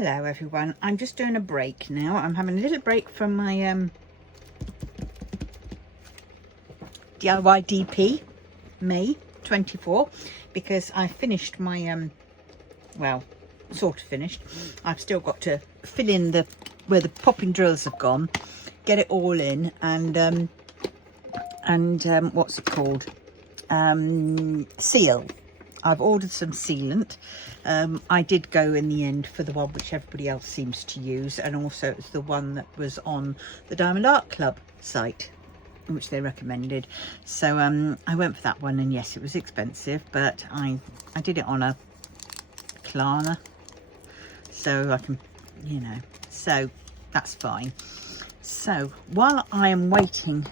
Hello everyone, I'm just doing a break now. I'm having a little break from my DIY DP May 24 because I finished my well, sort of finished. I've still got to fill in the where the popping drills have gone, get it all in, and what's it called, seal. I've ordered some sealant. I did go in the end for the one which everybody else seems to use, and also it's the one that was on the Diamond Art Club site, which they recommended. So I went for that one, and yes, it was expensive, but I did it on a Klarna, so I can, you know, so that's fine. So while I am waiting,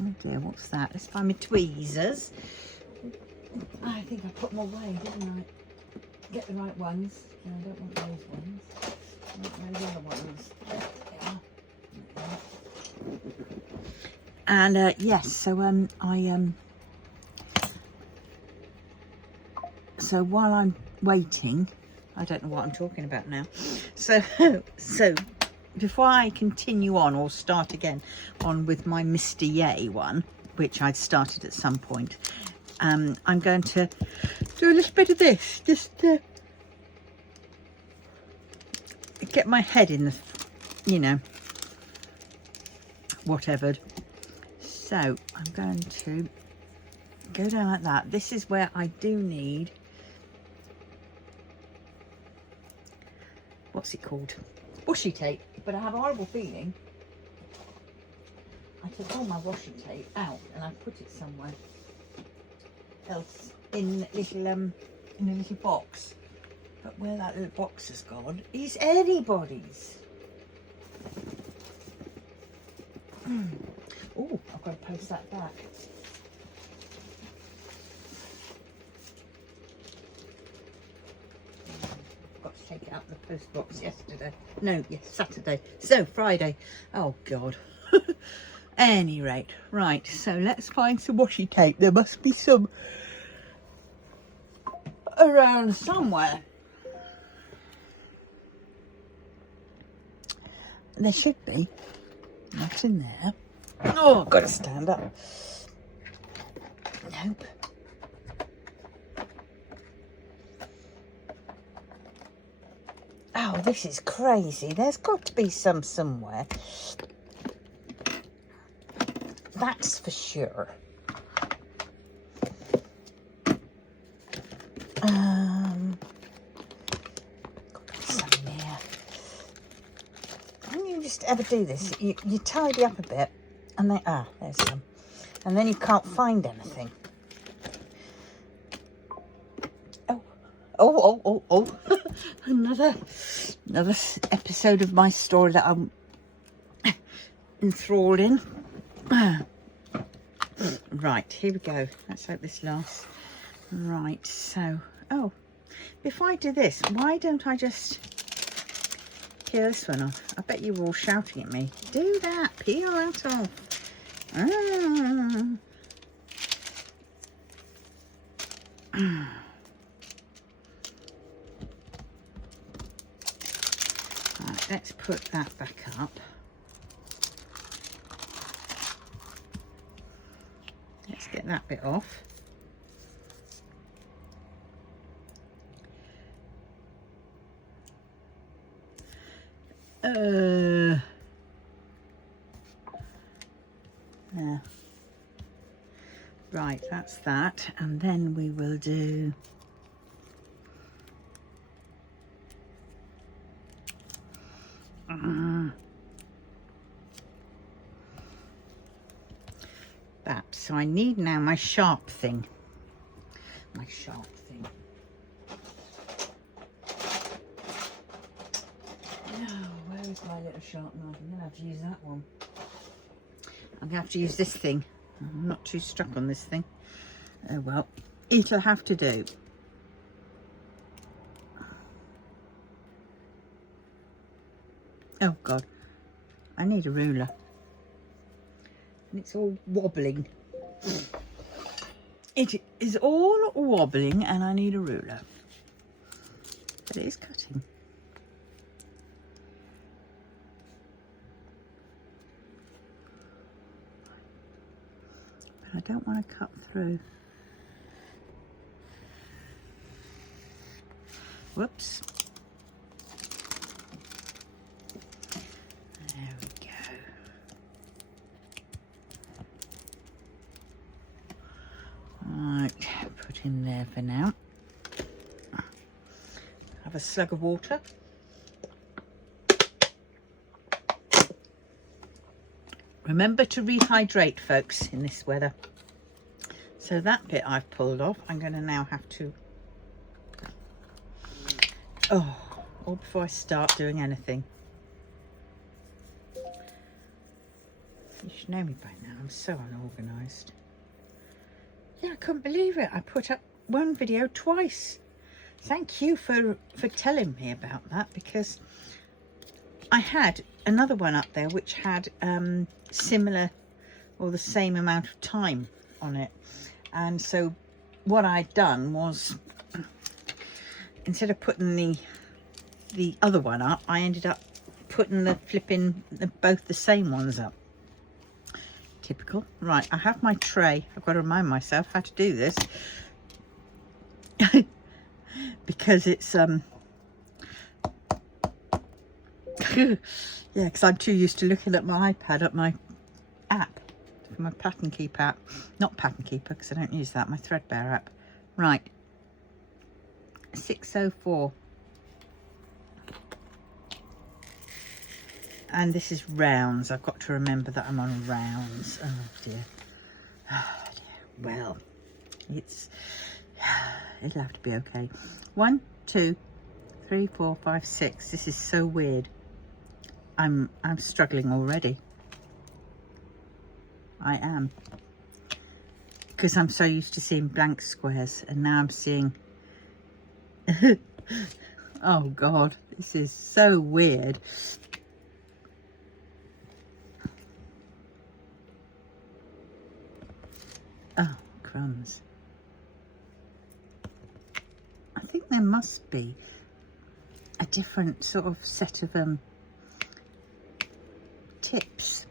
oh dear, what's that? Let's find my tweezers. I think I put them away, didn't I? Get the right ones. No, I don't want those ones. I want those other ones. And yes, so so while I'm waiting, I don't know what I'm talking about now. So before I continue on or start again on with my Mr. Yay one, which I'd started at some point, I'm going to do a little bit of this, just to get my head in the, you know, whatever. So I'm going to go down like that. This is where I do need, what's it called? Washi tape. But I have a horrible feeling I took all my washi tape out and I put it somewhere else in a little box. But where that little box has gone is anybody's. Oh, I've got to post that back. Got to take it out of the post box yesterday. No, yes, Saturday. So Friday. Oh God. Any rate, right. So let's find some washi tape. There must be some around somewhere. There should be. Not in there. Oh, I've got to stand up. Nope. Oh, this is crazy. There's got to be some somewhere. That's for sure. Ever do this? You tidy up a bit and then there's some, and then you can't find anything. Oh another episode of my story that I'm enthralled in. Right, here we go. Let's hope this lasts. Right, so before I do this, why don't I just peel this one off? I bet you were all shouting at me. Do that, peel that off. Right, let's put that back up. Let's get that bit off. Yeah. Right, that's that, and then we will do that. So I need now my sharp thing. My sharp thing. Where is my little sharp knife? I'm going to have to use that one. I'm going to have to use this thing. I'm not too stuck on this thing. Oh well, it'll have to do. Oh God, I need a ruler. And it's all wobbling. It is all wobbling and I need a ruler. But it is cutting. I don't want to cut through. Whoops. There we go. Right, put him there for now. Have a slug of water. Remember to rehydrate, folks, in this weather. So that bit I've pulled off, I'm going to now have to... Oh, or before I start doing anything. You should know me by now, I'm so unorganised. Yeah, I couldn't believe it. I put up one video twice. Thank you for telling me about that, because I had another one up there which had similar or the same amount of time on it. And so what I'd done was, instead of putting the other one up, I ended up putting both the same ones up. Typical. Right, I have my tray. I've got to remind myself how to do this. Because it's yeah, because I'm too used to looking at my iPad, at my app, my Pattern Keeper app. Not Pattern Keeper, because I don't use that, my Threadbare app. Right, 6:04. And this is rounds. I've got to remember that I'm on rounds. Oh dear. Oh dear. Well, it'll have to be okay. 1, 2, 3, 4, 5, 6. This is so weird. I'm struggling already. I am. Because I'm so used to seeing blank squares, and now I'm seeing... Oh God, this is so weird. Oh, crumbs. I think there must be a different sort of set of tips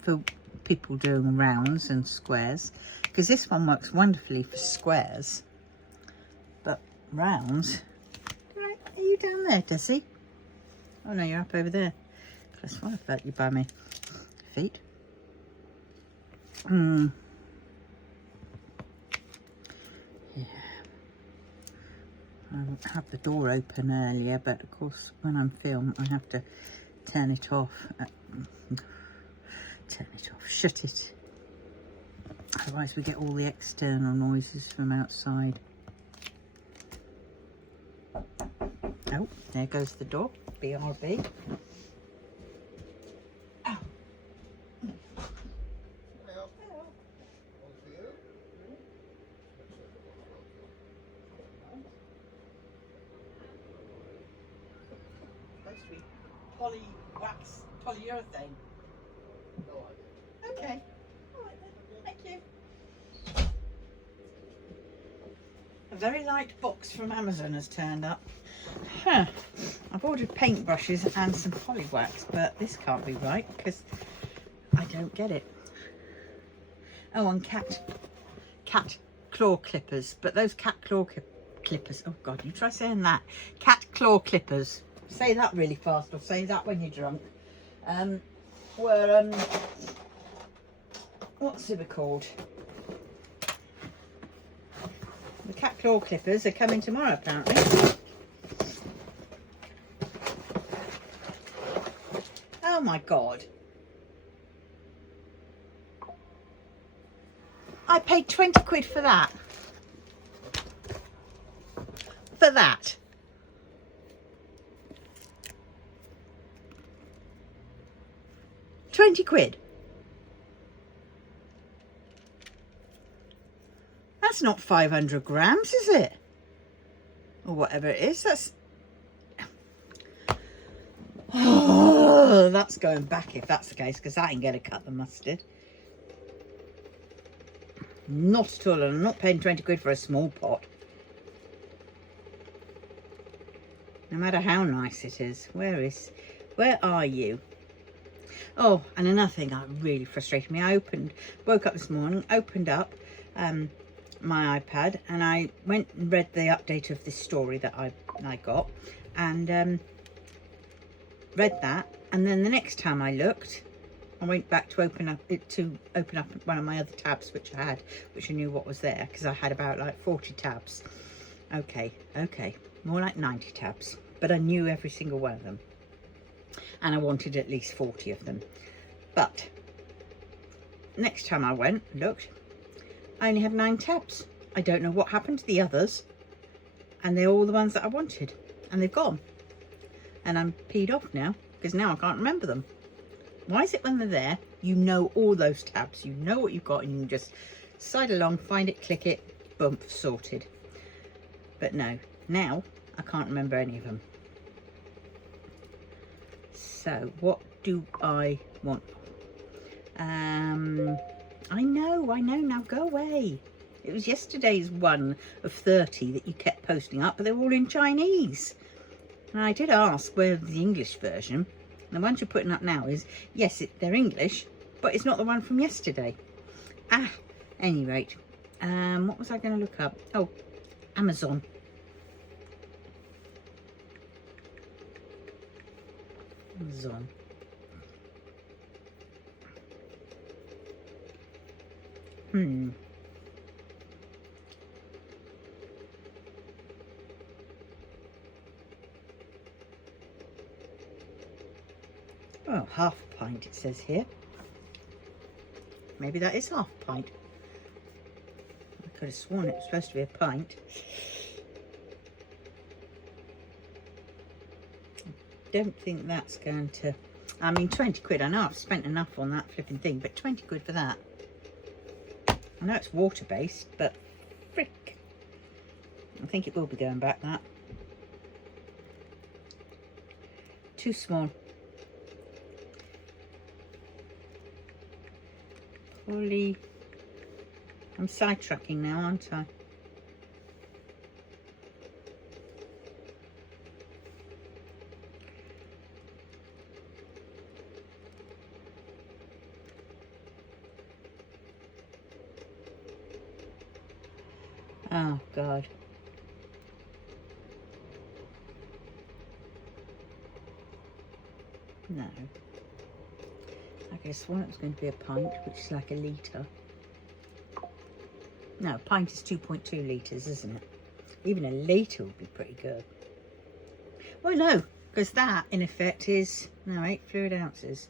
for people doing rounds and squares, because this one works wonderfully for squares, but rounds... Right, are you down there, Desi? Oh no, you're up over there. I swear I felt you by my feet. Yeah. I had the door open earlier, but of course when I'm filming I have to turn it off. Shut it. Otherwise we get all the external noises from outside. Oh, there goes the door. BRB. Oh. Supposed to be polyurethane. No idea. Okay. All right then. Thank you. A very light box from Amazon has turned up. Huh. I've ordered paintbrushes and some polywax, but this can't be right because I don't get it. Oh, and cat claw clippers, but those cat claw clippers, oh God, you try saying that. Cat claw clippers. Say that really fast, or say that when you're drunk. Were what's it called? The cat claw clippers are coming tomorrow, apparently. Oh my God. I paid 20 quid for that. For that. £20. That's not 500 grams, is it? Or whatever it is. That's... Oh, that's going back if that's the case, because that ain't going to cut the mustard. Not at all. And I'm not paying 20 quid for a small pot. No matter how nice it is. Where are you? Oh, and another thing that really frustrated me, woke up this morning, opened up my iPad, and I went and read the update of this story that I got, and read that, and then the next time I looked, I went back to open up one of my other tabs which I knew what was there, because I had about like 40 tabs. Okay, more like 90 tabs, but I knew every single one of them, and I wanted at least 40 of them. But next time I went and looked, I only had 9 tabs. I don't know what happened to the others, and they're all the ones that I wanted, and they've gone, and I'm peed off now because now I can't remember them. Why is it when they're there, you know all those tabs, you know what you've got, and you can just slide along, find it, click it, boom, sorted. But no, now I can't remember any of them. So what do I want? I know, now go away. It was yesterday's one of 30 that you kept posting up, but they're all in Chinese. And I did ask where's the English version. And the ones you're putting up now is, yes, they're English, but it's not the one from yesterday. Any rate, what was I going to look up? Oh, Amazon. Oh, half a pint it says here. Maybe that is half a pint. I could have sworn it was supposed to be a pint. I don't think that's going to... I mean, 20 quid. I know I've spent enough on that flipping thing, but 20 quid for that. I know it's water-based, but frick. I think it will be going back, that. Too small. Holy... I'm sidetracking now, aren't I? Oh, God. No. I guess one was going to be a pint, which is like a litre. No, a pint is 2.2 litres, isn't it? Even a litre would be pretty good. Well, no, because that, in effect, is... No, 8 fluid ounces.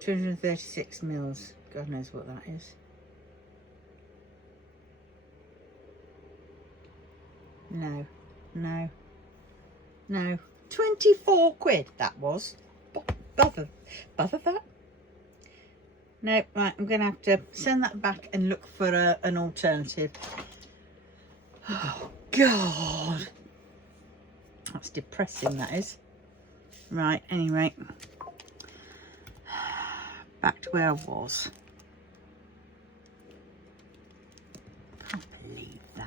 236 mils. God knows what that is. No, no, no. 24 quid that was. Bother that. No, right, I'm going to have to send that back and look for an alternative. Oh, God. That's depressing, that is. Right, anyway. Back to where I was. Can't believe that.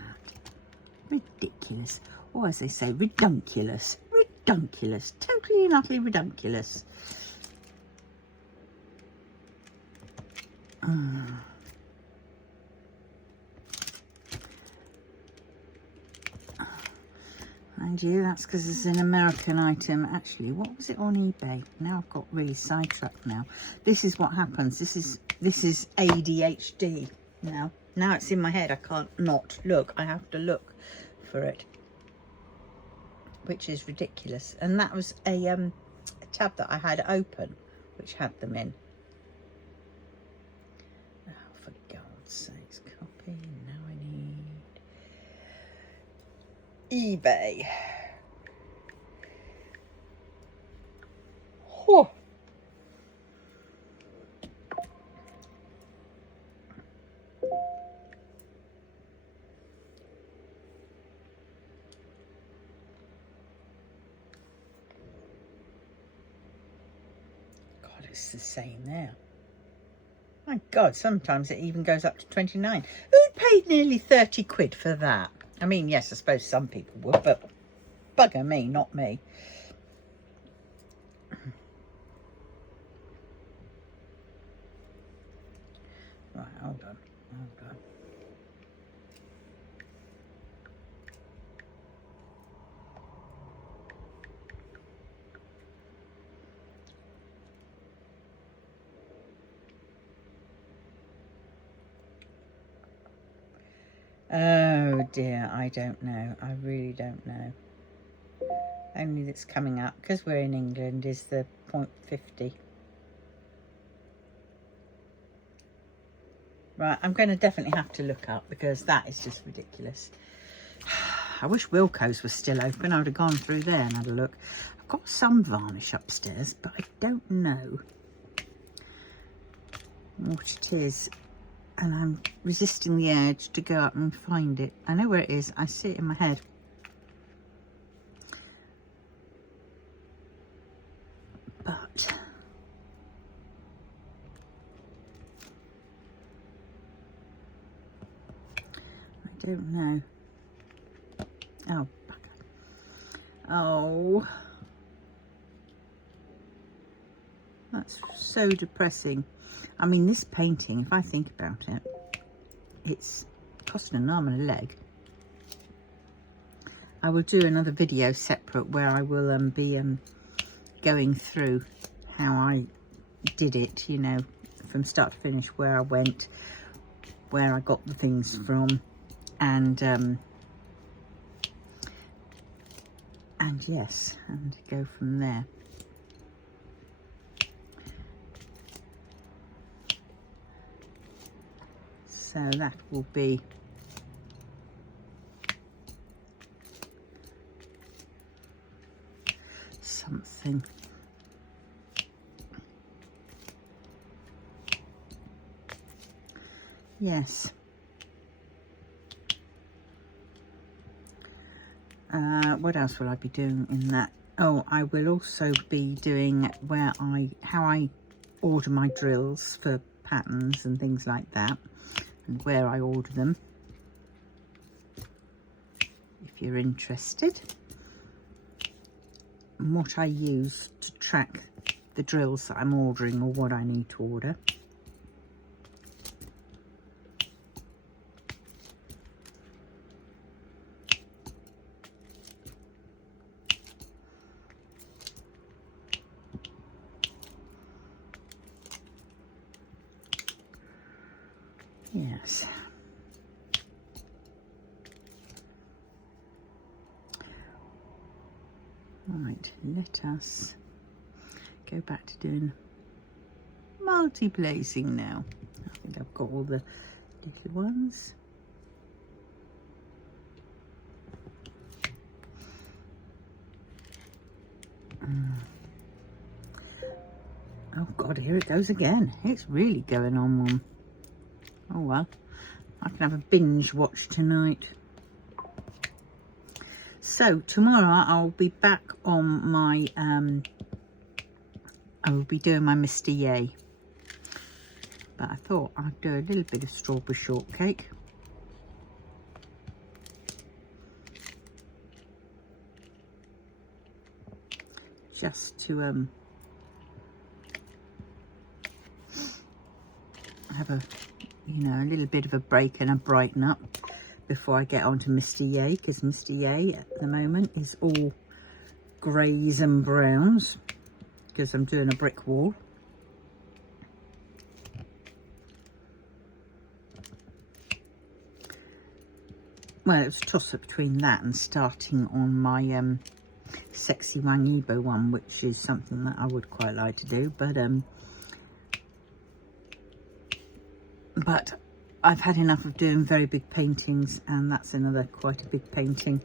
Ridiculous. Or as they say, redunculous. Redunculous. Totally and utterly redunculous. Mind you, that's because it's an American item. Actually, what was it on eBay? Now I've got really sidetracked now. This is what happens. This is ADHD now. Now it's in my head. I can't not look. I have to look for it, which is ridiculous. And that was a tab that I had open, which had them in. Oh, for God's sakes, copy. Now I need eBay. Whew. It's the same there. My God, sometimes it even goes up to 29. Who paid nearly 30 quid for that? I mean, yes, I suppose some people would, but bugger me, not me. Oh dear, I don't know. I really don't know. Only that's coming up, because we're in England, is the 0.50. Right, I'm going to definitely have to look up, because that is just ridiculous. I wish Wilko's was still open. I would have gone through there and had a look. I've got some varnish upstairs, but I don't know what it is. And I'm resisting the urge to go up and find it. I know where it is. I see it in my head. But I don't know. Oh, back up. Oh, that's so depressing. I mean, this painting, if I think about it, it's costing an arm and a leg. I will do another video separate where I will be going through how I did it, you know, from start to finish, where I went, where I got the things from, and yes, and go from there. So that will be something. Yes. What else will I be doing in that? Oh, I will also be doing how I order my drills for patterns and things like that, and where I order them, if you're interested, and what I use to track the drills that I'm ordering or what I need to order. Yes. Right, let us go back to doing multi-placing now. I think I've got all the little ones. Oh God, here it goes again. It's really going on one. Oh well, I can have a binge watch tonight. So tomorrow I'll be back on my, I will be doing my Mr. Yay. But I thought I'd do a little bit of strawberry shortcake. Just to have a, you know, a little bit of a break and a brighten up before I get on to Mr. Yay, because Mr. Yay at the moment is all greys and browns because I'm doing a brick wall. Well, it's a toss-up between that and starting on my Sexy Wangibo one, which is something that I would quite like to do, but I've had enough of doing very big paintings, and that's another quite a big painting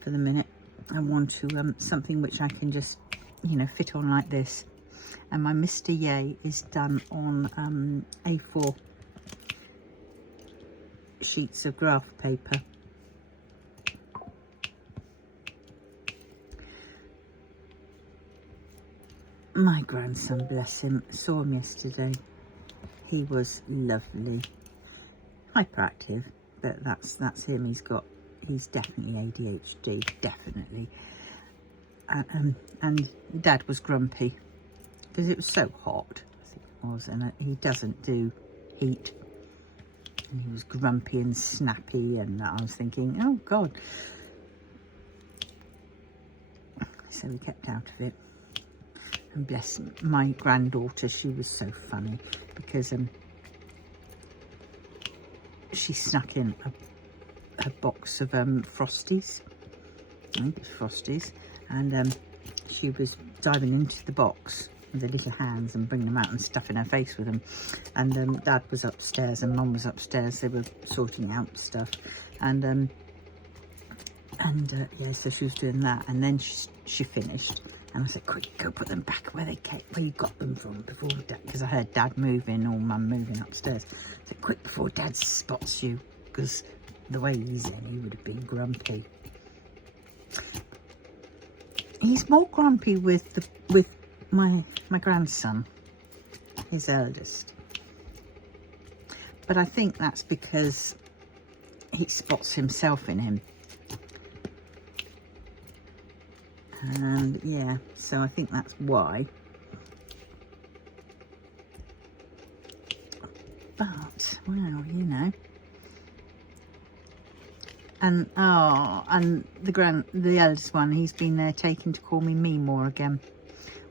for the minute. I want to something which I can just, you know, fit on like this. And my Mr. Yay is done on A4 sheets of graph paper. My grandson, bless him, saw him yesterday. He was lovely. Hyperactive, but that's him. He's definitely ADHD, definitely. And Dad was grumpy because it was so hot, I think it was, and he doesn't do heat. And he was grumpy and snappy, and I was thinking, oh God. So we kept out of it. And bless my granddaughter, she was so funny because she snuck in her box of Frosties. I think it's Frosties. And she was diving into the box with her little hands and bringing them out and stuffing her face with them. And Dad was upstairs and Mum was upstairs. They were sorting out stuff. And yeah, so she was doing that. And then she finished. And I said, quick, go put them back where you got them from before Dad, because I heard Dad moving or Mum moving upstairs. I said, quick, before Dad spots you, because the way he's in, he would have been grumpy. He's more grumpy with my grandson, his eldest. But I think that's because he spots himself in him. And yeah, so I think that's why. But, well, you know. And the eldest one, he's been there taking to call me Meemore again,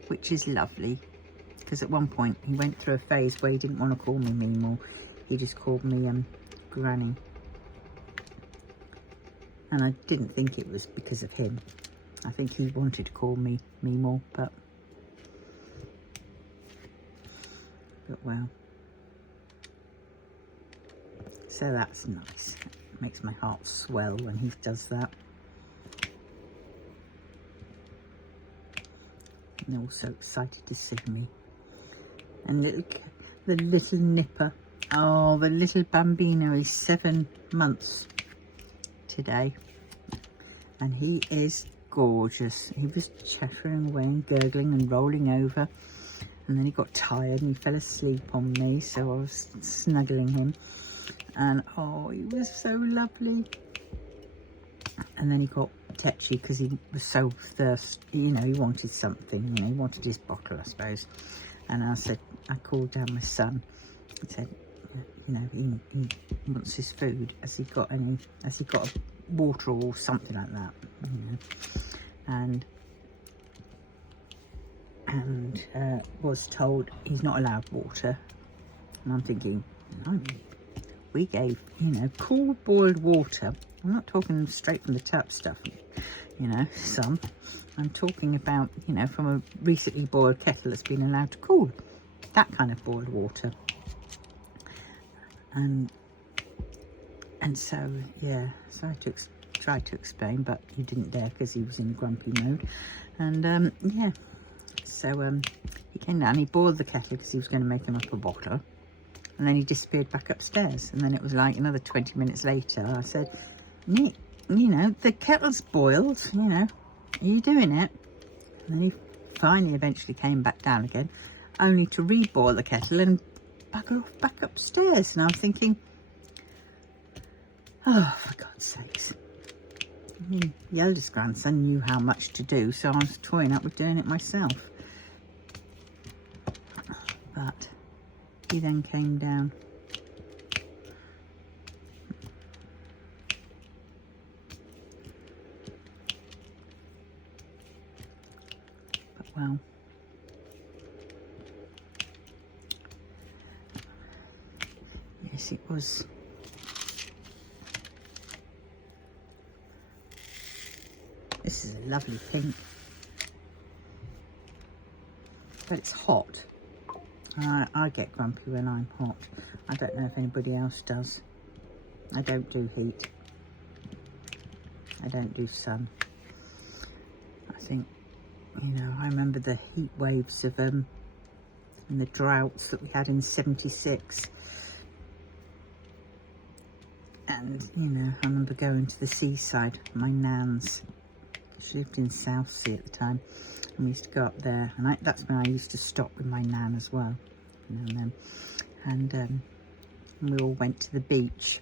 which is lovely. Because at one point he went through a phase where he didn't want to call me Meemore. He just called me Granny. And I didn't think it was because of him. I think he wanted to call me Meemore, but well. So that's nice. It makes my heart swell when he does that. And they're all so excited to see me. And the little nipper. Oh, the little bambino is 7 months today. And he is gorgeous. He was chattering away and gurgling and rolling over. And then he got tired and he fell asleep on me. So I was snuggling him. And oh, he was so lovely. And then he got tetchy because he was so thirsty. You know, he wanted something. You know, he wanted his bottle, I suppose. And I called down my son and said, you know, he wants his food. Has he got water or something like that? You know, and was told he's not allowed water. And I'm thinking, no. We gave, you know, cool boiled water. I'm not talking straight from the tap stuff, you know, some. I'm talking about, you know, from a recently boiled kettle that's been allowed to cool. That kind of boiled water. And so, yeah, so I tried to explain, but he didn't dare because he was in grumpy mode. And, yeah, so he came down, he boiled the kettle because he was going to make him up a bottle. And then he disappeared back upstairs. And then it was like another 20 minutes later, I said, Nick, you know, the kettle's boiled, you know, are you doing it? And then he finally eventually came back down again, only to re-boil the kettle and bugger off back upstairs. And I was thinking, oh, for God's sakes. I mean, the eldest grandson knew how much to do, so I was toying up with doing it myself. But he then came down. But well, yes, it was. This is a lovely pink, but it's hot. I get grumpy when I'm hot. I don't know if anybody else does. I don't do heat. I don't do sun. I think, you know, I remember the heat waves of and the droughts that we had in '76. And, you know, I remember going to the seaside, my nan's. She lived in Southsea at the time. And we used to go up there, and that's when I used to stop with my nan as well. And we all went to the beach,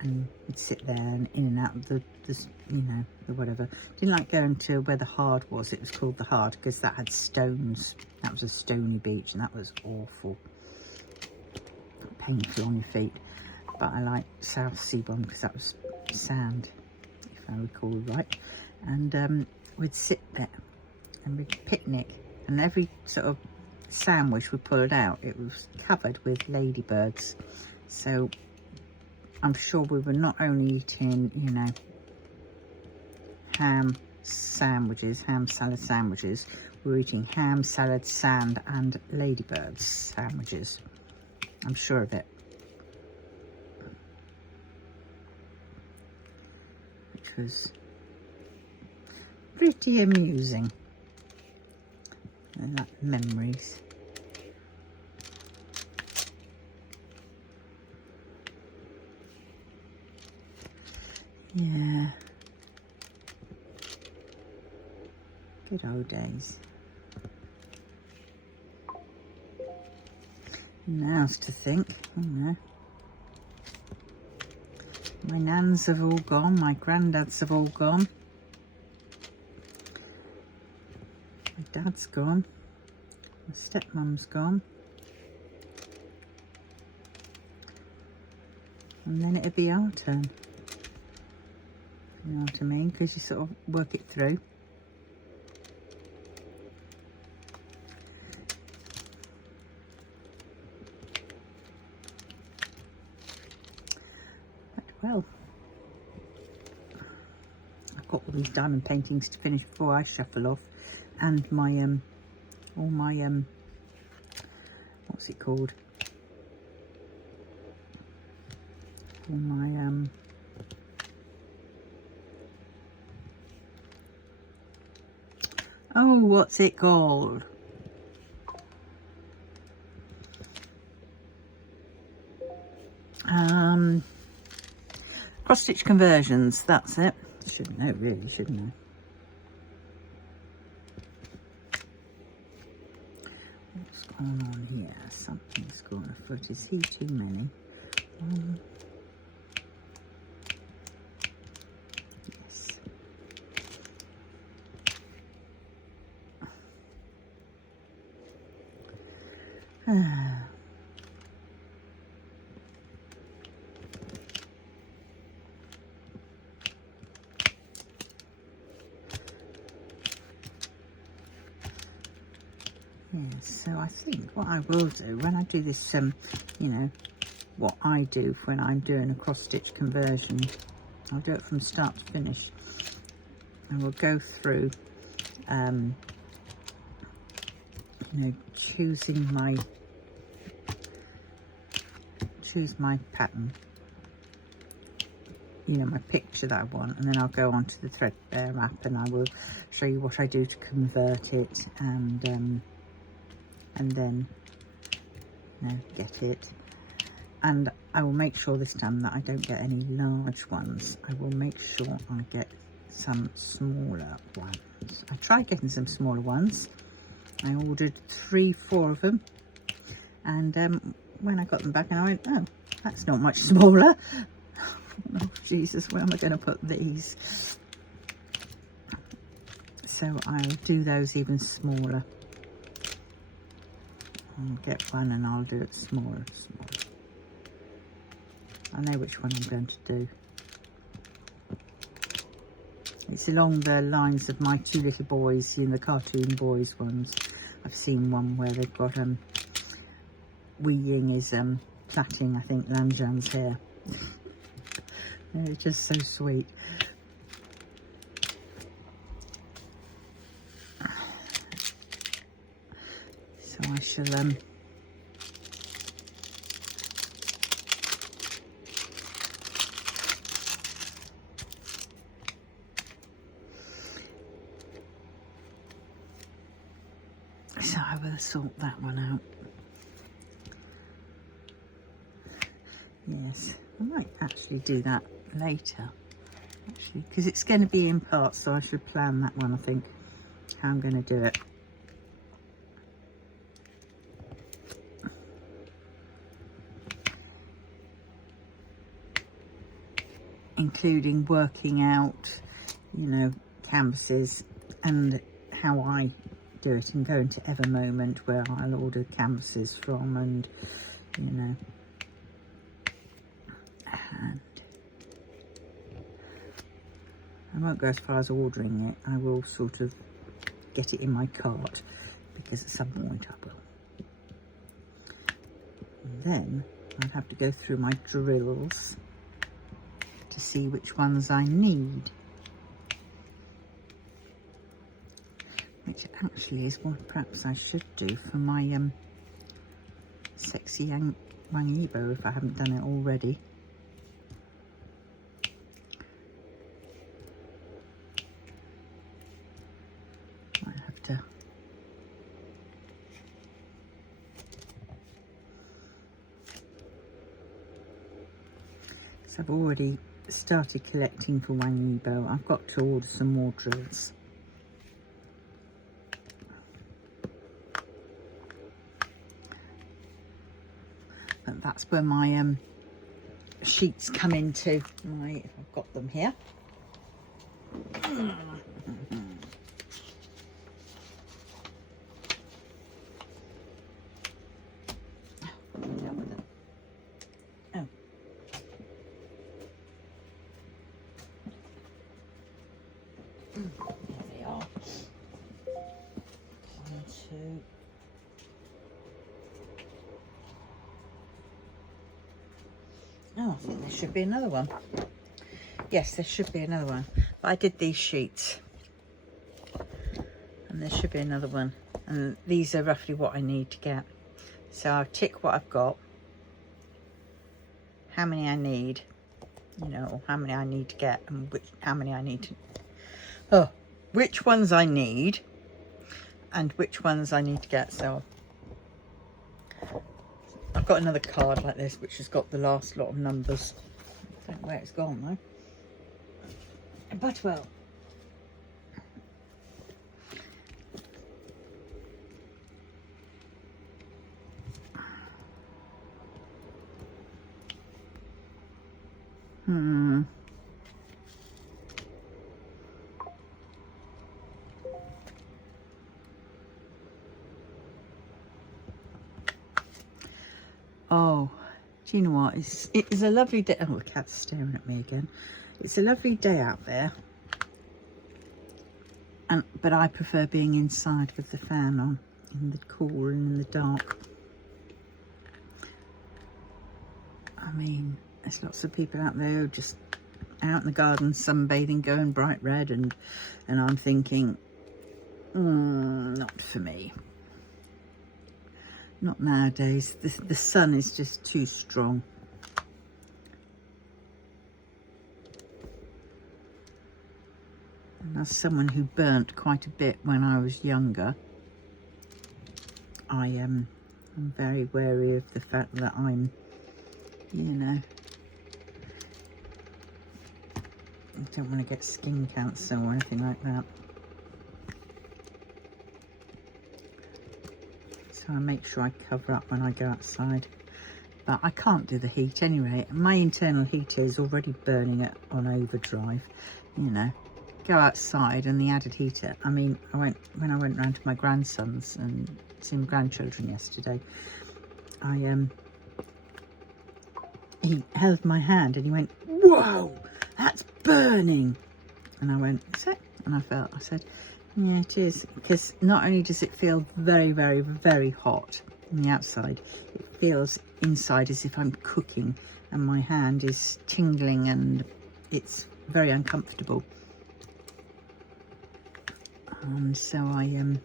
and we'd sit there and in and out of the you know, the whatever. Didn't like going to where the Hard was. It was called the Hard because that had stones. That was a stony beach, and that was awful, painful on your feet. But I liked Southsea one because that was sand, if I recall right. And we'd sit there and we'd picnic, and every sort of sandwich we pulled out, it was covered with ladybirds. So I'm sure we were not only eating, you know, ham salad sandwiches, we were eating ham, salad, sand and ladybirds sandwiches. I'm sure of it. Which was pretty amusing. And that memories. Yeah. Good old days. Now's to think, you know. My nans have all gone, my granddads have all gone. My dad's gone. My stepmom's gone. And then it'd be our turn. You know what I mean? Because you sort of work it through. But well, I've got all these diamond paintings to finish before I shuffle off, and my all my what's it called? All my oh, what's it called? Cross stitch conversions, that's it. Should know really, shouldn't I? What's going on here? Something's gone afoot. Is he too many? Yes. So I think what I will do when I do this, you know, what I do when I'm doing a cross stitch conversion, I'll do it from start to finish, and we'll go through, you know, choose my pattern, you know, my picture that I want, and then I'll go onto the Threadbare app and I will show you what I do to convert it, and then, you know, get it. And I will make sure this time that I don't get any large ones. I will make sure I get some smaller ones. I tried getting some smaller ones. I ordered 3-4 of them, and when I got them back, I went, oh, that's not much smaller. Oh Jesus, where am I going to put these? So I'll do those even smaller. I'll get one and I'll do it smaller. I know which one I'm going to do. It's along the lines of my two little boys, you know, the cartoon boys ones. I've seen one where they've got Wee Ying is plaiting, I think, Lamjan's hair. They're just so sweet. So I shall so I will sort that one out. Yes, I might actually do that later, actually, because it's going to be in parts, so I should plan that one, I think, how I'm going to do it. Including working out, you know, canvases and how I do it, and go into Evermoment where I'll order canvases from, and, you know, and I won't go as far as ordering it. I will sort of get it in my cart, because at some point I will. And then I'll have to go through my drills to see which ones I need. Which actually is what perhaps I should do for my sexy Wang Yibo if I haven't done it already. Might have to. So I've already started collecting for Wang Yibo. I've got to order some more drills. But that's where my sheets come into. I've got them here. Oh, I think there should be another one. Yes, there should be another one. But I did these sheets. And there should be another one. And these are roughly what I need to get. So I'll tick what I've got. How many I need. You know, or how many I need to get. And how many I need to... Oh, which ones I need. And which ones I need to get. So... I've got another card like this which has got the last lot of numbers. I don't know where it's gone though. But well. Oh, do you know what? It is a lovely day. Oh, the cat's staring at me again. It's a lovely day out there. But I prefer being inside with the fan on, in the cool and in the dark. I mean, there's lots of people out there who are just out in the garden sunbathing, going bright red, and I'm thinking, not for me. Not nowadays. The sun is just too strong. And as someone who burnt quite a bit when I was younger, I'm very wary of the fact that I'm, you know, I don't want to get skin cancer or anything like that. So I make sure I cover up when I go outside. But I can't do the heat anyway. My internal heater is already burning on overdrive. You know, go outside and the added heater. I mean, when I went round to my grandsons and see my grandchildren yesterday, he held my hand and he went, "Whoa, that's burning!" And I went, "Is it?" And I said, "Yeah, it is," because not only does it feel very, very, very hot on the outside, it feels inside as if I'm cooking, and my hand is tingling and it's very uncomfortable. And so you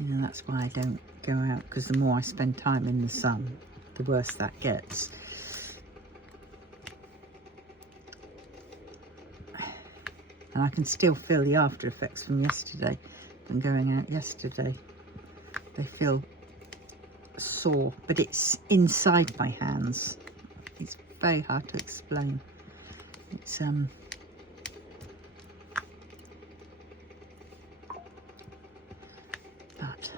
know, that's why I don't go out, because the more I spend time in the sun, the worse that gets. And I can still feel the after effects from yesterday, from going out yesterday. They feel sore, but it's inside my hands. It's very hard to explain. It's but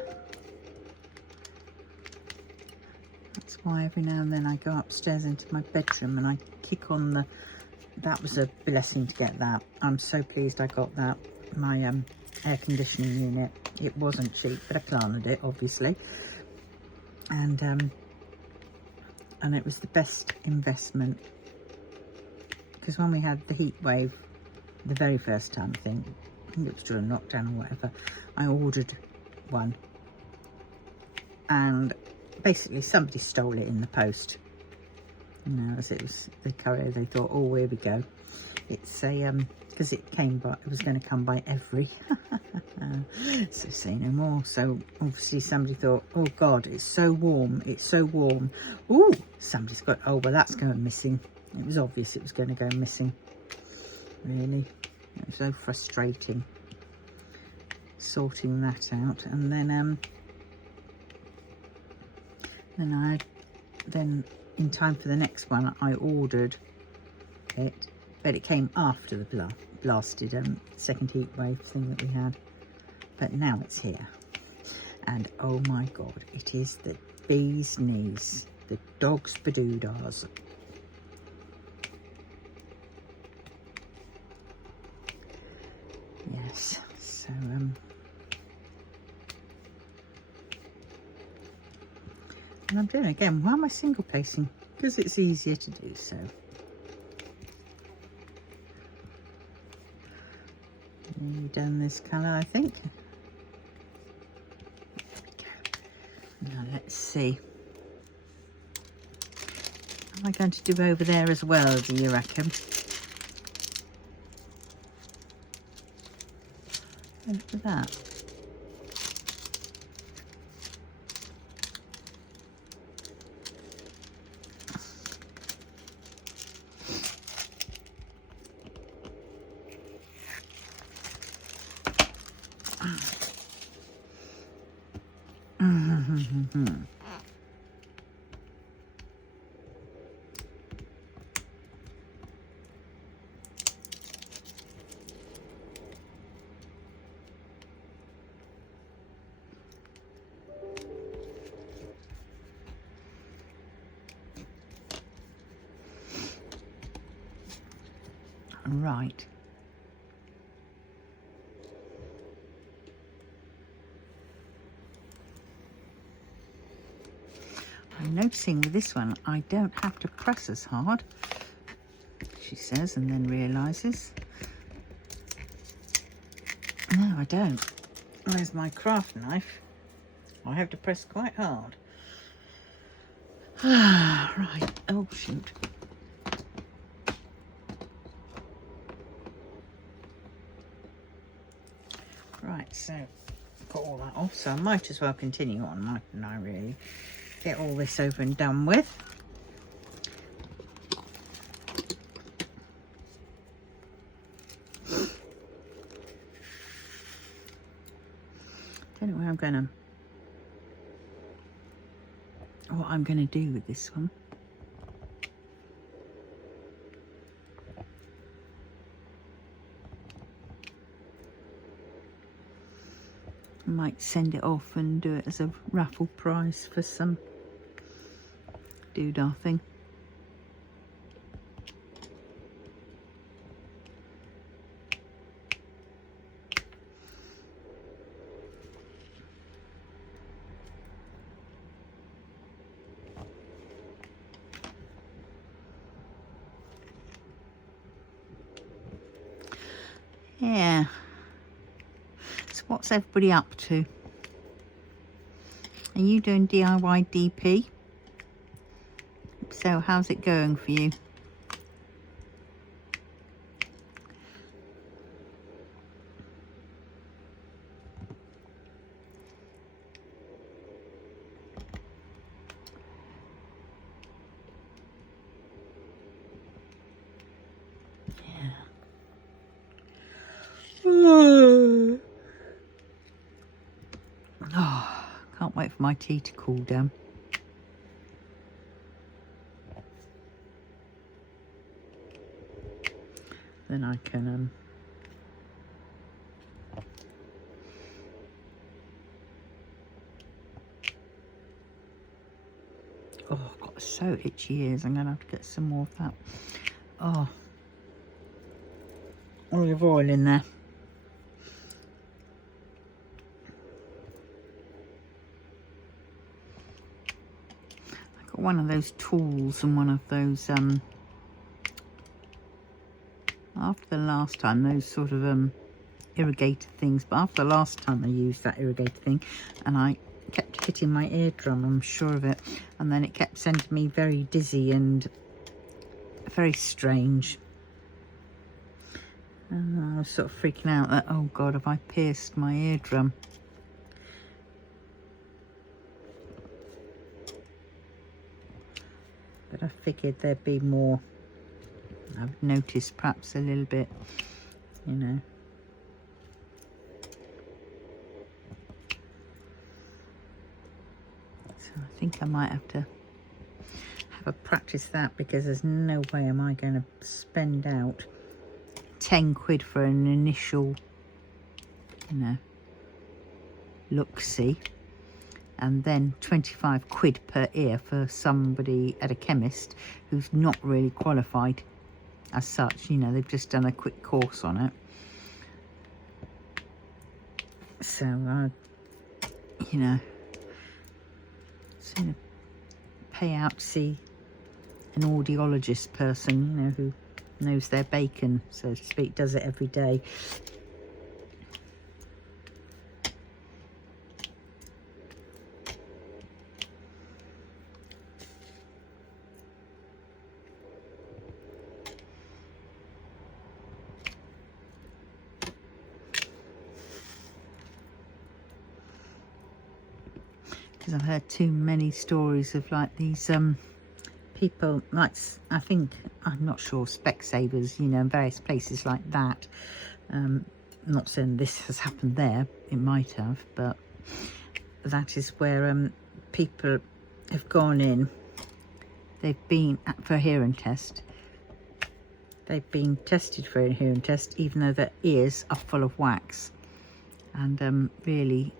that's why every now and then I go upstairs into my bedroom and I kick on the... That was a blessing to get that. I'm so pleased I got that. My air conditioning unit. It wasn't cheap, but I planted it, obviously. And it was the best investment. Because when we had the heat wave, the very first time, I think it was during lockdown or whatever, I ordered one. And basically somebody stole it in the post. No, as it was the courier, they thought, oh, here we go. It's a because it came, but it was going to come by every. So say no more. So obviously somebody thought, oh God, it's so warm. It's so warm. Ooh, somebody's got. Oh well, that's going missing. It was obvious it was going to go missing. Really, it was so frustrating sorting that out, and then in time for the next one, I ordered it, but it came after the blasted second heat wave thing that we had. But now it's here, and oh my God, it is the bee's knees, the dog's badoodas. Yes, so and I'm doing it again. Why am I single placing? Because it's easier to do so. Nearly done this colour, I think. Now let's see. Am I going to do over there as well, do you reckon? Look at that. Right. I'm noticing with this one, I don't have to press as hard, she says, and then realises. No, I don't. Where's my craft knife? I have to press quite hard. Right. Oh, shoot. Right, so got all that off, so I might as well continue on, mightn't I, really? Get all this over and done with. Don't know where what I'm gonna do with this one. I might send it off and do it as a raffle prize for some doodah thing. Yeah. So what's everybody up to? Are you doing DIY DP? So how's it going for you? Oh, can't wait for my tea to cool down. Then I can oh, I've got so itchy ears. I'm gonna have to get some more of that. Oh, olive oil in there. I got one of those tools and one of those after the last time, those sort of irrigator things, but after the last time I used that irrigator thing and I kept hitting my eardrum, I'm sure of it, and then it kept sending me very dizzy and very strange. I was sort of freaking out that, oh God, have I pierced my eardrum? But I figured there'd be more. I've noticed perhaps a little bit, you know. So I think I might have to have a practice that, because there's no way am I going to spend out 10 quid for an initial, you know, look-see, and then 25 quid per ear for somebody at a chemist who's not really qualified as such. You know, they've just done a quick course on it. So, you know, sooner pay out to see an audiologist person, you know, who knows their bacon, so to speak, does it every day. Because I've heard too many stories of like these people, like, I think, I'm not sure, Specsavers, you know, various places like that. Not saying this has happened there, it might have, but that is where people have gone in, they've been for a hearing test, they've been tested for a hearing test even though their ears are full of wax, and really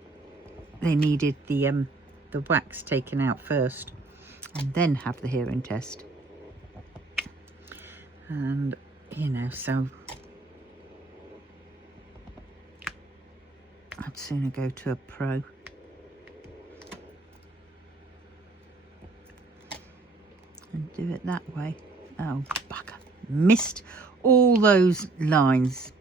they needed the wax taken out first and then have the hearing test. And you know, so I'd sooner go to a pro. And do it that way. Oh bugger, missed all those lines.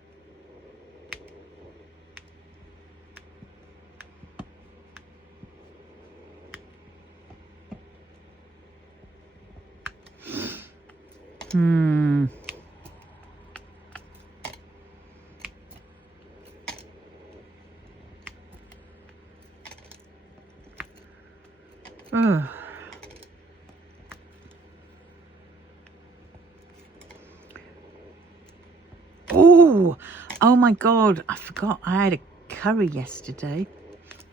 Oh. Oh my God, I forgot I had a curry yesterday.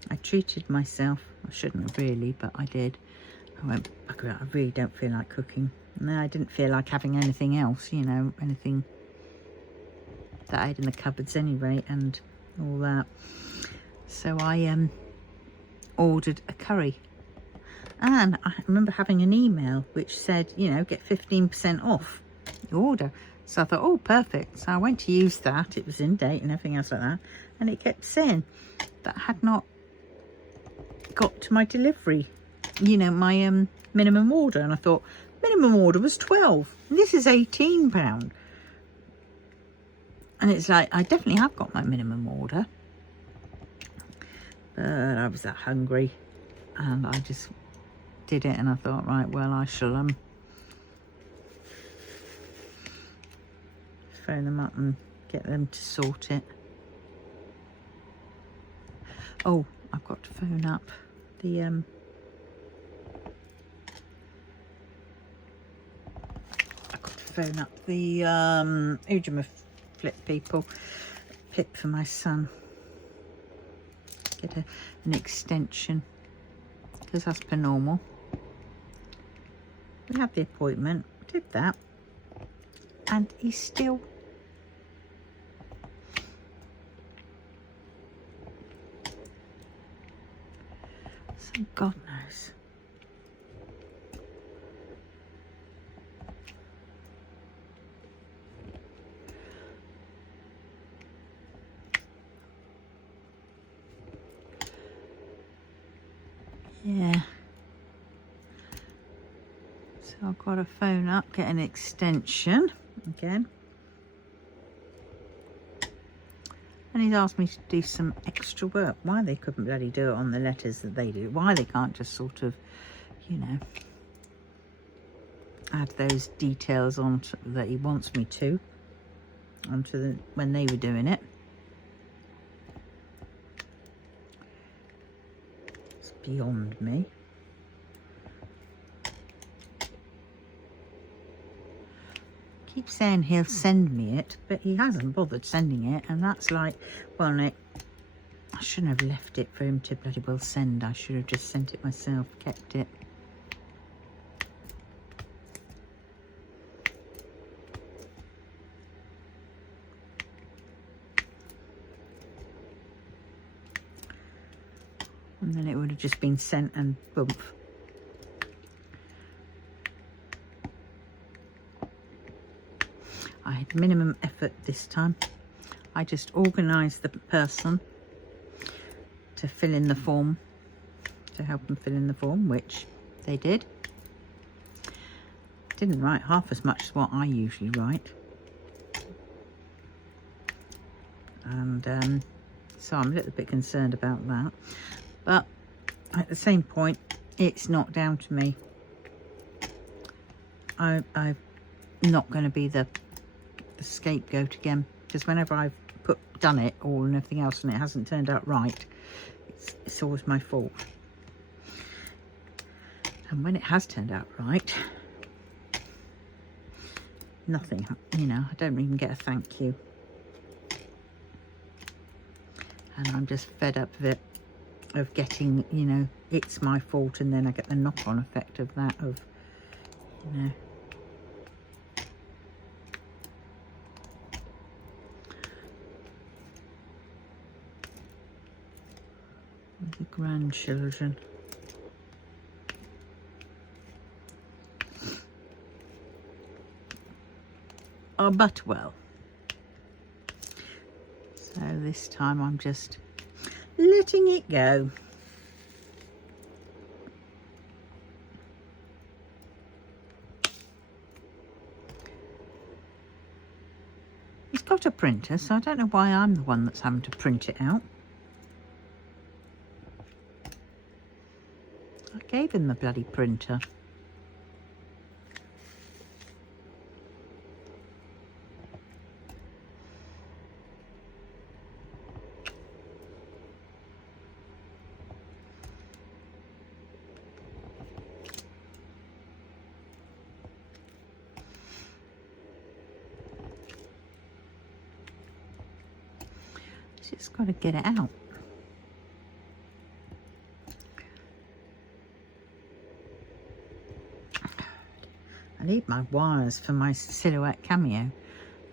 I treated myself. I shouldn't have really, but I did. I went, bugger it, I really don't feel like cooking. No, I didn't feel like having anything else, you know, anything that I had in the cupboards anyway, and all that. So I ordered a curry. And I remember having an email which said, you know, get 15% off your order. So I thought, oh, perfect. So I went to use that. It was in date and everything else like that. And it kept saying that I had not got to my delivery, you know, my minimum order. And I thought, minimum order was 12. This is £18. And it's like, I definitely have got my minimum order. But I was that hungry. And I just did it, and I thought, right, well, I shall phone them up and get them to sort it. Oh, I've got to phone up the Ujima flip people, Pip for my son, get an extension, because as per normal we had the appointment, did that, and he's still so God knows. Yeah. So I've got to phone up, get an extension again. And he's asked me to do some extra work. Why they couldn't bloody do it on the letters that they do. Why they can't just sort of, you know, add those details on that he wants me to onto the when they were doing it. It's beyond me. Keep saying he'll send me it, but he hasn't bothered sending it, and that's like, well, Nick, I shouldn't have left it for him to bloody well send. I should have just sent it myself, kept it. And then it would have just been sent and bump. I had minimum effort this time. I just organised the person to fill in the form, to help them fill in the form, which they did. Didn't write half as much as what I usually write. And so I'm a little bit concerned about that. But at the same point, it's not down to me. I'm not going to be the scapegoat again, because whenever I've done it all and everything else and it hasn't turned out right, it's always my fault. And when it has turned out right, nothing, you know, I don't even get a thank you. And I'm just fed up of it, of getting, you know, it's my fault, and then I get the knock-on effect of that, of, you know. The grandchildren. Oh, but well. So this time I'm just letting it go. He's got a printer, so I don't know why I'm the one that's having to print it out. I gave him the bloody printer. Just got to get it out. I need my wires for my silhouette cameo,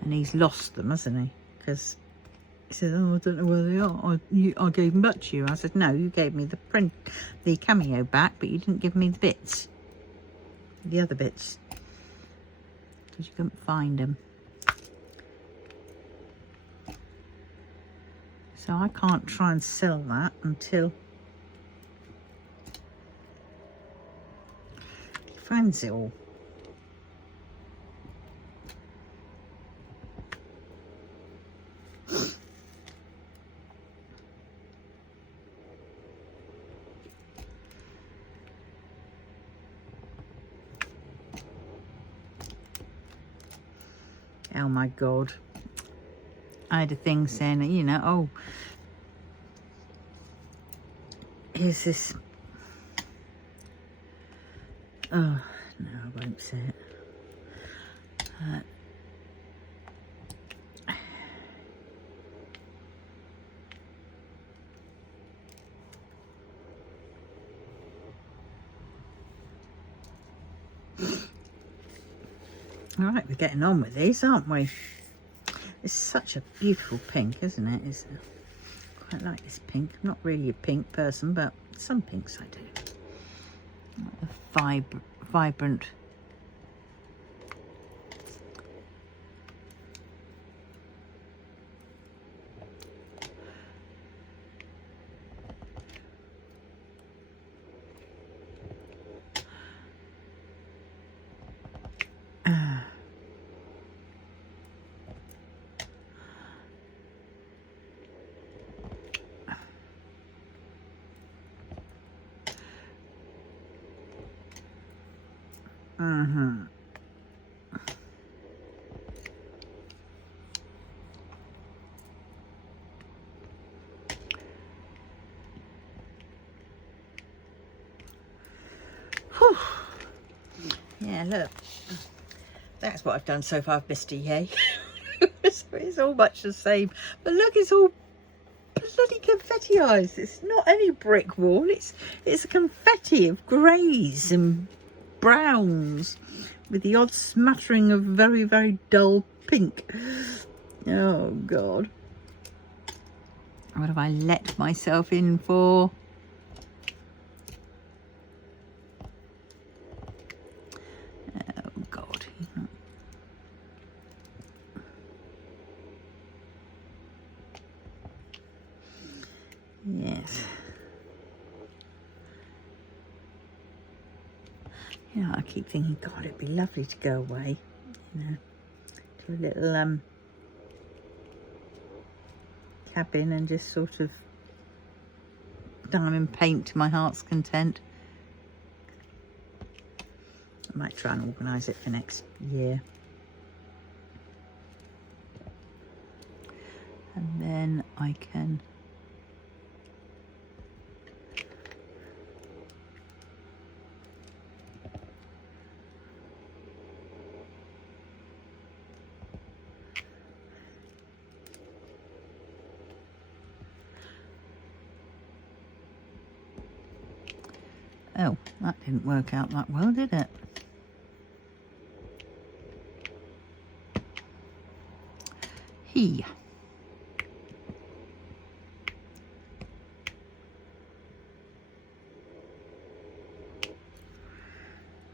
and he's lost them, hasn't he? Because he said, "Oh, I don't know where they are. I gave them back to you." I said, "No, you gave me the cameo back, but you didn't give me the bits, the other bits, because you couldn't find them." So I can't try and sell that until he finds it all. Oh my God. I had a thing saying, you know, oh, here's this. Oh, no, I won't say it. All right, we're getting on with these, aren't we? It's such a beautiful pink, isn't it? It's quite like this pink. I'm not really a pink person, but some pinks I do. Like the vibrant. Whew. Yeah, look, that's what I've done so far. I've missed a yay. It's all much the same, but look, it's all bloody confettiized. It's not any brick wall, it's a confetti of greys and browns with the odd smattering of very, very dull pink. Oh God, what have I let myself in for? Oh God. Yes. You know, I keep thinking, God, it'd be lovely to go away, you know, to a little cabin and just sort of diamond paint to my heart's content. I might try and organise it for next year. And then I can oh, that didn't work out that well, did it? He.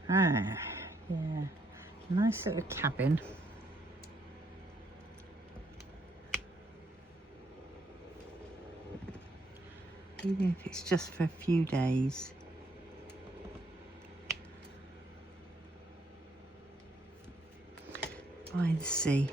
Ah, yeah, nice little cabin. Even if it's just for a few days. By the sea.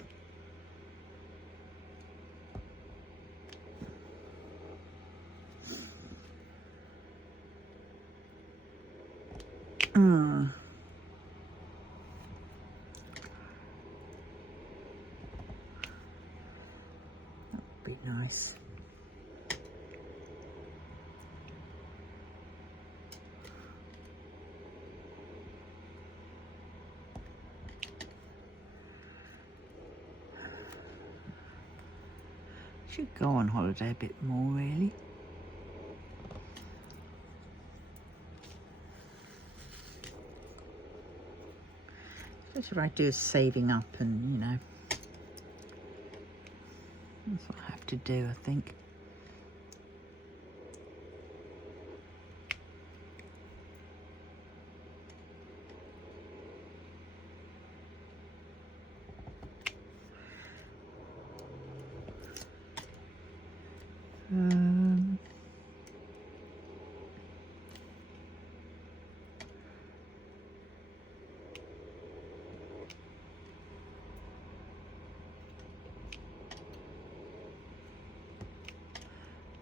That would be nice. Should go on holiday a bit more, really. Especially what I do is saving up, and you know, that's what I have to do, I think.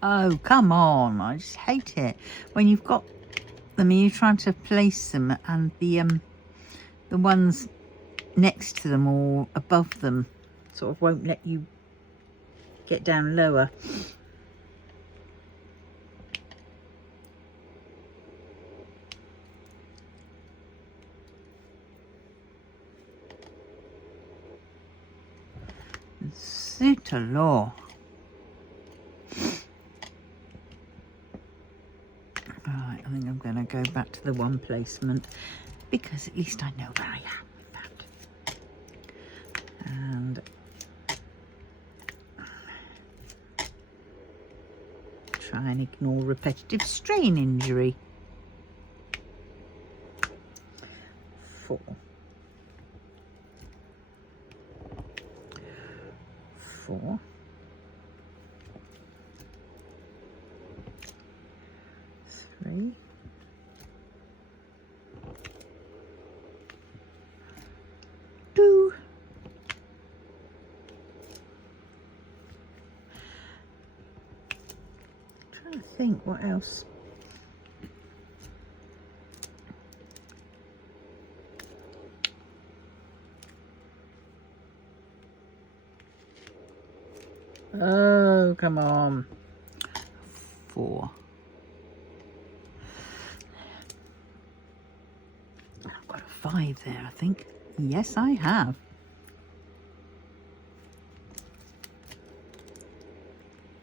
Oh, come on. I just hate it. When you've got them and you're trying to place them and the ones next to them or above them sort of won't let you get down lower. Zut alors. Right, I think I'm going to go back to the one placement because at least I know where I am with that. And try and ignore repetitive strain injury. 4. 4. 3. 2. Trying to think what else. Oh, come on. 4. 5 there, I think. Yes, I have.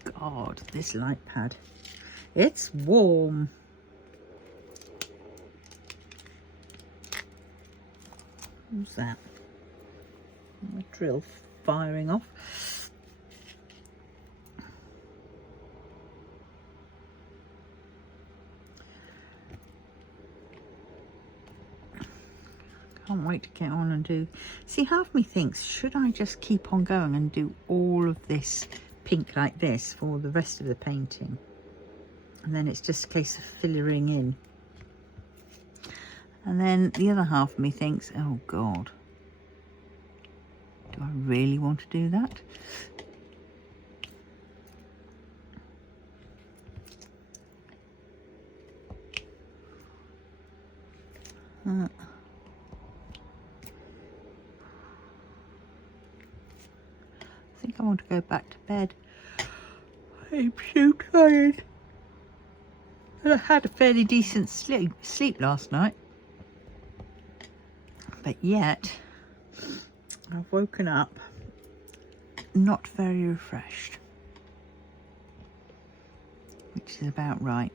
God, this light pad. It's warm. What's that? The drill firing off. Can't wait to get on and do. See, half me thinks, should I just keep on going and do all of this pink like this for the rest of the painting? And then it's just a case of filling in. And then the other half of me thinks, oh God, do I really want to do that? I think I want to go back to bed. I'm so tired. I had a fairly decent sleep last night. But yet, I've woken up not very refreshed. Which is about right.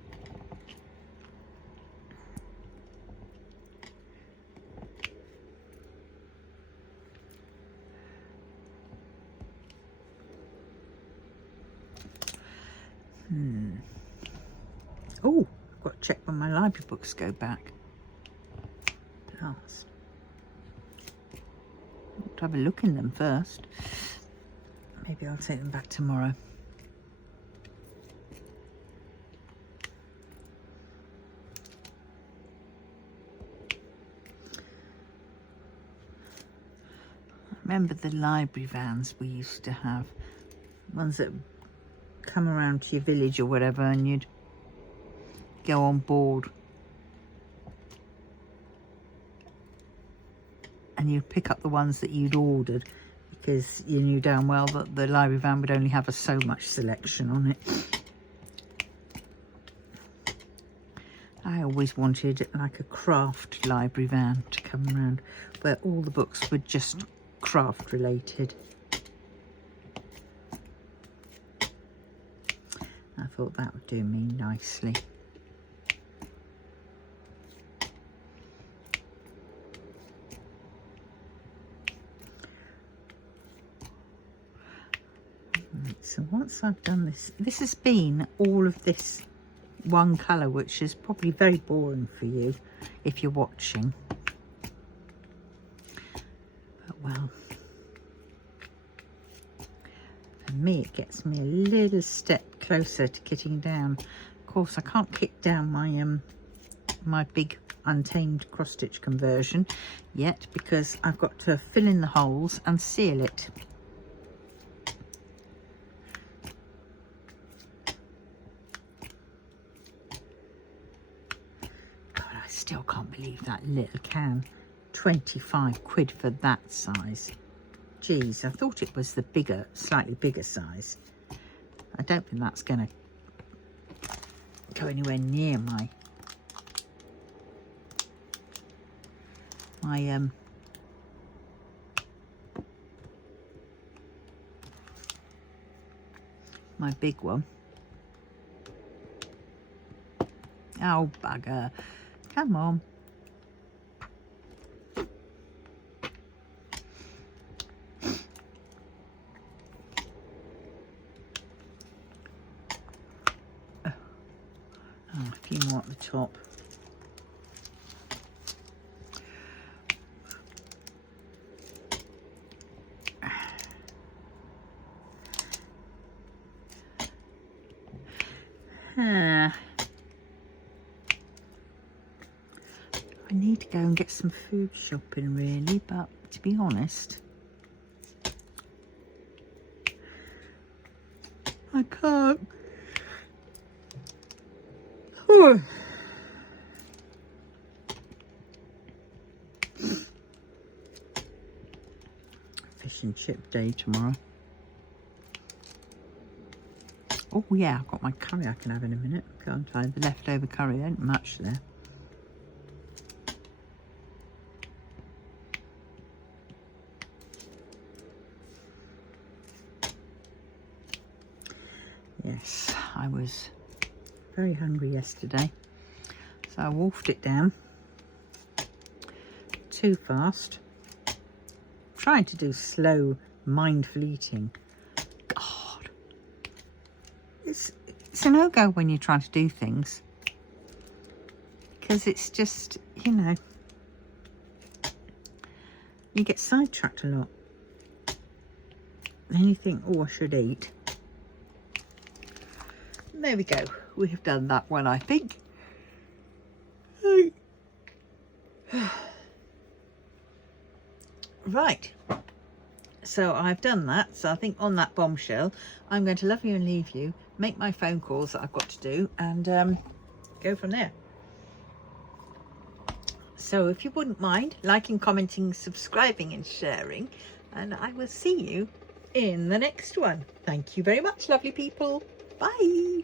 Oh, I've got to check when my library books go back. Last. I'll have a look in them first. Maybe I'll take them back tomorrow. I remember the library vans we used to have. Ones that come around to your village or whatever, and you'd go on board and you'd pick up the ones that you'd ordered, because you knew damn well that the library van would only have so much selection on it. I always wanted like a craft library van to come around where all the books were just craft related. I thought that would do me nicely. So once I've done this, this has been all of this one colour, which is probably very boring for you if you're watching. But well, for me it gets me a little step closer to kitting down. Of course I can't kit down my my big untamed cross stitch conversion yet, because I've got to fill in the holes and seal it. Still can't believe that little can. 25 quid for that size. Geez, I thought it was the bigger, slightly bigger size. I don't think that's going to go anywhere near my my big one. Oh, bugger. Come on. Oh, a few more at the top. I need to go and get some food shopping really, but to be honest, I can't. Oh. Fish and chip day tomorrow. Oh yeah, I've got my curry I can have in a minute, can't I? The leftover curry, ain't much there. Yes, I was very hungry yesterday, so I wolfed it down too fast. Trying to do slow, mindful eating. God, it's a no-go when you're trying to do things, because it's just, you know, you get sidetracked a lot. Then you think, oh, I should eat. And there we go. We have done that one, I think. Right. So I've done that. So I think on that bombshell, I'm going to love you and leave you, make my phone calls that I've got to do, and go from there. So if you wouldn't mind liking, commenting, subscribing and sharing, and I will see you in the next one. Thank you very much, lovely people. Bye.